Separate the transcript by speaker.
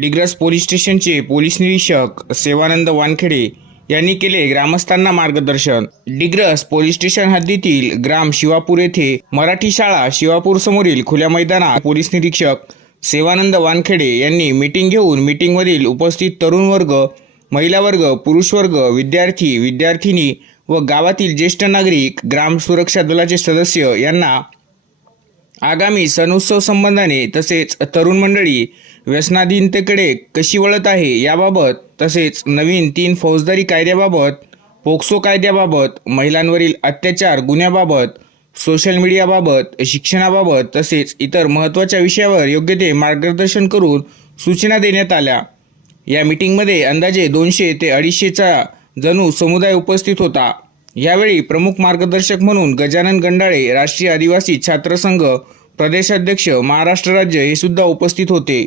Speaker 1: Digras police स्टेशनचे police निरीक्षक सेवानंद वानखेडे यांनी केले ग्रामस्थांना मार्गदर्शन. डिग्रस पोलीस स्टेशन हद्दीतील ग्राम शिवापूर येथे मराठी शाळा शिवापूर समोरील खुल्या मैदानात पोलीस निरीक्षक सेवानंद वानखेडे यांनी मीटिंग घेऊन मीटिंगमधील उपस्थित तरुण वर्ग महिला वर्ग पुरुष वर्ग विद्यार्थी विद्यार्थिनी व गावातील ज्येष्ठ नागरिक ग्राम सुरक्षा दलाचे सदस्य यांना आगामी सणोत्सव संबंधाने तसेच तरुण मंडळी व्यसनाधीनतेकडे कशी वळत आहे याबाबत तसेच नवीन तीन फौजदारी कायद्याबाबत पोक्सो कायद्याबाबत महिलांवरील अत्याचार गुन्ह्याबाबत सोशल मीडियाबाबत शिक्षणाबाबत तसेच इतर महत्त्वाच्या विषयावर योग्य ते मार्गदर्शन करून सूचना देण्यात आल्या. या मीटिंगमध्ये अंदाजे दोनशे ते अडीचशेचा जणू समुदाय उपस्थित होता. यावेळी प्रमुख मार्गदर्शक म्हणून गजानन गंडाळे राष्ट्रीय आदिवासी छात्रसंघ प्रदेशाध्यक्ष महाराष्ट्र राज्य हे सुद्धा उपस्थित होते.